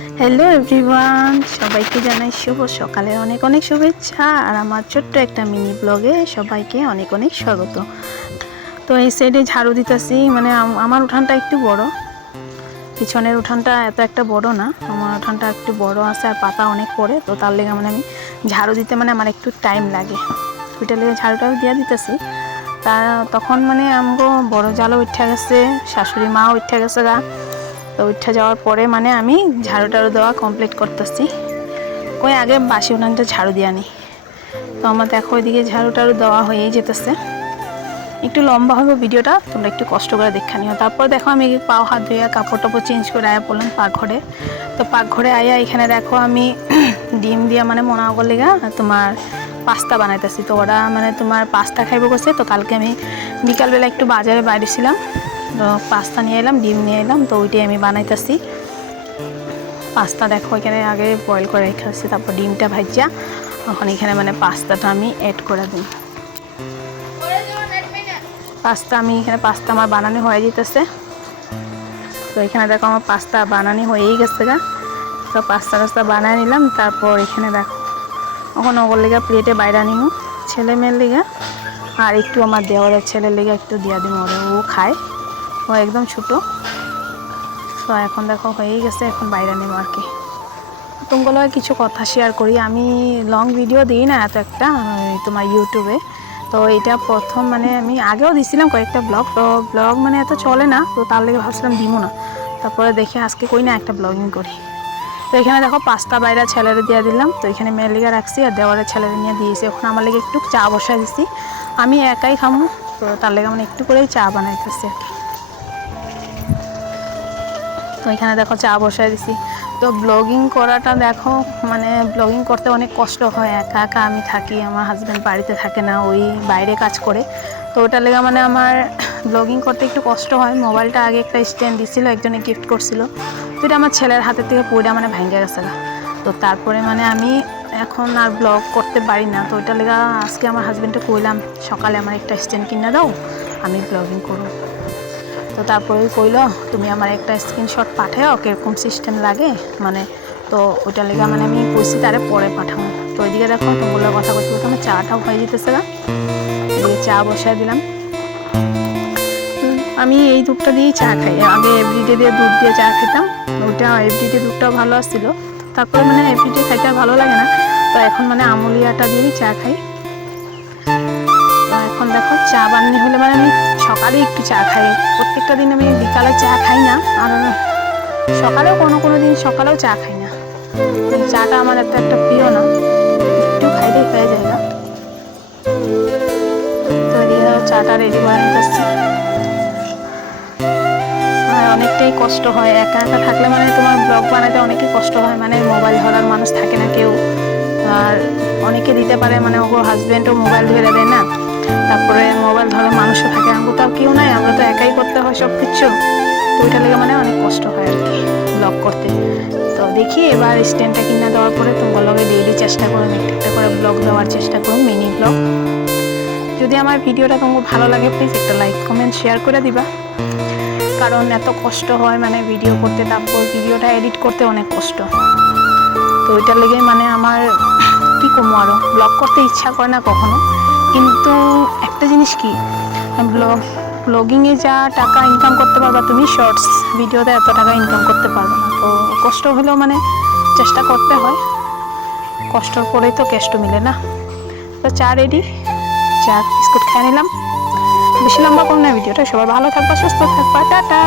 Hello everyone, সবাইকে জানাই শুভ সকালের অনেক অনেক শুভেচ্ছা। আর আমার ছোট্ট একটা মিনি ব্লগে সবাইকে অনেক অনেক স্বাগত। তো এই সাইডে ঝাড়ু দিতেছি, মানে আমার উঠানটা একটু বড়, পিছনের উঠানটা এত একটা বড় না, আমার উঠানটা একটু বড় আছে আর পাতা অনেক পড়ে, তো তার লেগে মানে আমি ঝাড়ু দিতে মানে আমার একটু টাইম লাগে, ওইটার লেগে ঝাড়ুটাও দিয়ে দিতেছি। তা তখন মানে আমগো বড় জালও উঠে গেছে, শাশুড়ি মাও উঠে গেছে গা। তো উঠে যাওয়ার পরে মানে আমি ঝাড়ু টাড়ু দেওয়া কমপ্লিট করতেছি। ওই আগে বাসি উনানটা ঝাড়ু দিয়ে আনি। তো আমার দেখো ওইদিকে ঝাড়ু টাড়ু দেওয়া হয়েই যেতেছে। একটু লম্বা হবে ভিডিওটা, তোমরা একটু কষ্ট করে দেখে নিও। তারপর দেখো আমি পাও হাত ধুয়ে কাপড় টাপড় চেঞ্জ করে আয়া পড়লাম পাকঘরে। তো পাকঘরে আয়া এখানে দেখো আমি ডিম দিয়ে মানে মনে করলে তোমার পাস্তা বানাইতেছি। তো ওরা মানে তোমার পাস্তা খাইবো করছে। তো কালকে আমি বিকালবেলা একটু বাজারে বাইরে ছিলাম, তো পাস্তা নিয়ে এলাম, ডিম নিয়ে এলাম, তো ওইটাই আমি বানাইতেছি। পাস্তা দেখো এখানে আগে বয়েল করে রেখে আসছি, তারপর ডিমটা ভাজা এখন এখানে মানে পাস্তাটা আমি অ্যাড করে দিই। পাস্তা আমি এখানে পাস্তা আমার বানানো হয়ে যেতেছে। তো এখানে দেখো আমার পাস্তা বানানো হয়েই গেছে গা। তো পাস্তা টাস্তা বানিয়ে নিলাম। তারপর এখানে দেখো এখন ওগুলো লেগে প্লেটে বাইরে নিব ছেলে মেয়ের লেগে, আর একটু আমার দেওয়ারের ছেলের লেগে একটু দিয়া দিব, ওরে ও খায়, ও একদম ছোটো। তো এখন দেখো হয়েই গেছে, এখন বাইরে নেব আর কি। তোমাগুলো কিছু কথা শেয়ার করি। আমি লং ভিডিও দিই না এত একটা তোমার ইউটিউবে। তো এটা প্রথম, মানে আমি আগেও দিছিলাম কয়েকটা ব্লগ, তো ব্লগ মানে এত চলে না, তো তার লেগে ভাবছিলাম দিব না। তারপরে দেখে আজকে কই না একটা ব্লগিং করি। তো এখানে দেখো পাস্তা বাইরে ছেলেরে দিয়ে দিলাম। তো এখানে মেয়ের লেগে রাখছি আর দেওয়ারের ছেলেরে নিয়ে দিয়েছি। এখন আমার লেগে একটু চা বসাই দিছি, আমি একাই খামো, তো তার লেগে মানে একটু করেই চা বানাইতেছি আর কি। তো এখানে দেখো চা বসাই দিছি। তো ব্লগিং করাটা দেখো মানে ব্লগিং করতে অনেক কষ্ট হয়, একা একা আমি থাকি, আমার হাজব্যান্ড বাড়িতে থাকে না, ওই বাইরে কাজ করে। তো ওটার লেগে মানে আমার ব্লগিং করতে একটু কষ্ট হয়। মোবাইলটা আগে একটা স্ট্যান্ড দিছিল, একজনে গিফট করছিল, তো এটা আমার ছেলের হাতের থেকে পড়ে মানে ভেঙে গেছে। তো তারপরে মানে আমি এখন আর ব্লগ করতে পারি না। তো ওইটার লেগে আজকে আমার হাজব্যান্ডকে কইলাম সকালে আমার একটা স্ট্যান্ড কিনে দাও, আমি ব্লগিং করব। তো তারপরে কইলো তুমি আমার একটা স্ক্রিনশট পাঠাও কীরকম সিস্টেম লাগে, মানে তো ওইটা লেগে মানে আমি কইছি তারে পরে পাঠাবো। তো ওইদিকে দেখো তোমাগুলোর কথা বলতে বলতে আমার চাটাও হয়ে যেতেছে না, এদিকে চা বসায় দিলাম। আমি এই দুধটা দিয়েই চা খাই, আগে এভরিডে দিয়ে দুধ দিয়ে চা খেতাম, ওইটা এভরিডে দুধটাও ভালো আসছিল। তারপরে মানে এভরিডে খাইতে আর ভালো লাগে না, তো এখন মানে আমুলিয়াটা দিয়েই চা খাই। তো এখন দেখো চা বানানি হলে মানে আমি সকালে একটু চা খাই, প্রত্যেকটা দিন আমি বিকালে চা খাই না, আর সকালেও কোনো দিন সকালেও চা খাই না। চাটা আমার একটা প্রিয় না, একটু খাইলেই হয়ে যায় না। তো এদিকে চাটা রেডি করে নিতেছি। আর অনেকটাই কষ্ট হয় একা একা থাকলে, মানে তোমার ব্লগ বানাতে অনেকই কষ্ট হয়, মানে মোবাইল ধরার মানুষ থাকে না কেউ, আর অনেকে দিতে পারে মানে ওর হাজব্যান্ডও মোবাইল ধরে দেয় না, তারপরে মোবাইল ধরার মানুষও থাকে, আমরা তো কেউ নাই, আমরা তো একাই করতে হয় সব কিছু। তো ওইটা লেগে মানে অনেক কষ্ট হয় আর কি ব্লগ করতে। তো দেখি এবার স্ট্যান্ডটা কিনা দেওয়ার পরে তোমার লগে ডেইলি চেষ্টা করুন একটা করে ব্লগ দেওয়ার চেষ্টা করুন, মিনি ব্লগ। যদি আমার ভিডিওটা তোমাকে ভালো লাগে প্লিজ একটা লাইক কমেন্ট শেয়ার করে দিবা, কারণ এত কষ্ট হয় মানে ভিডিও করতে, তারপর ভিডিওটা এডিট করতে অনেক কষ্ট। তো ওইটার লেগে মানে আমার কি করবো, আরও ব্লগ করতে ইচ্ছা করে না কখনো। কিন্তু একটা জিনিস কি, ব্লগিংয়ে যা টাকা ইনকাম করতে পারবা তুমি, শর্টস ভিডিওতে এত টাকা ইনকাম করতে পারবে না। তো কষ্ট হলেও মানে চেষ্টা করতে হয়, কষ্টর পরেই তো কেষ্ট মিলে না। তো চা রেডি, চা বিস্কুট খেয়ে নিলাম। বেশি লম্বা করো না ভিডিওটা, সবাই ভালো থাকবা, সুস্থ থাকবা, টাটা।